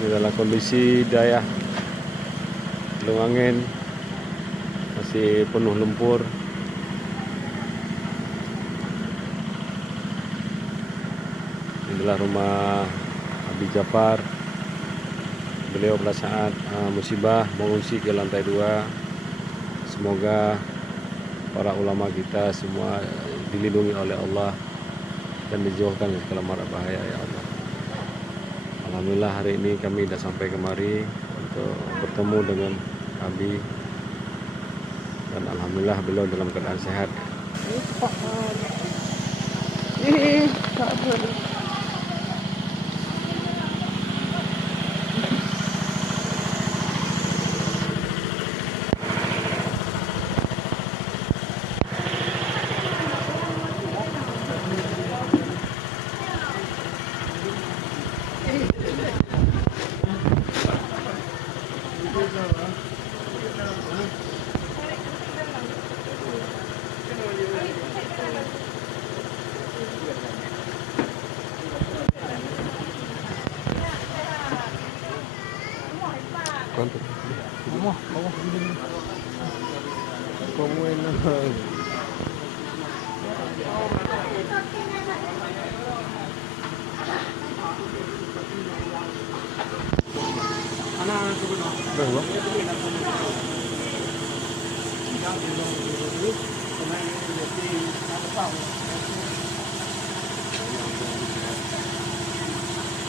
Ini dalam kondisi daya belum angin, masih penuh lumpur. Inilah rumah Abi Jafar. Beliau pada saat musibah mengungsi ke lantai 2. Semoga para ulama kita semua dilindungi oleh Allah dan dijauhkan dari segala mara bahaya, ya Allah. Alhamdulillah hari ini kami sudah sampai kemari untuk bertemu dengan Abi, dan alhamdulillah beliau dalam keadaan sehat.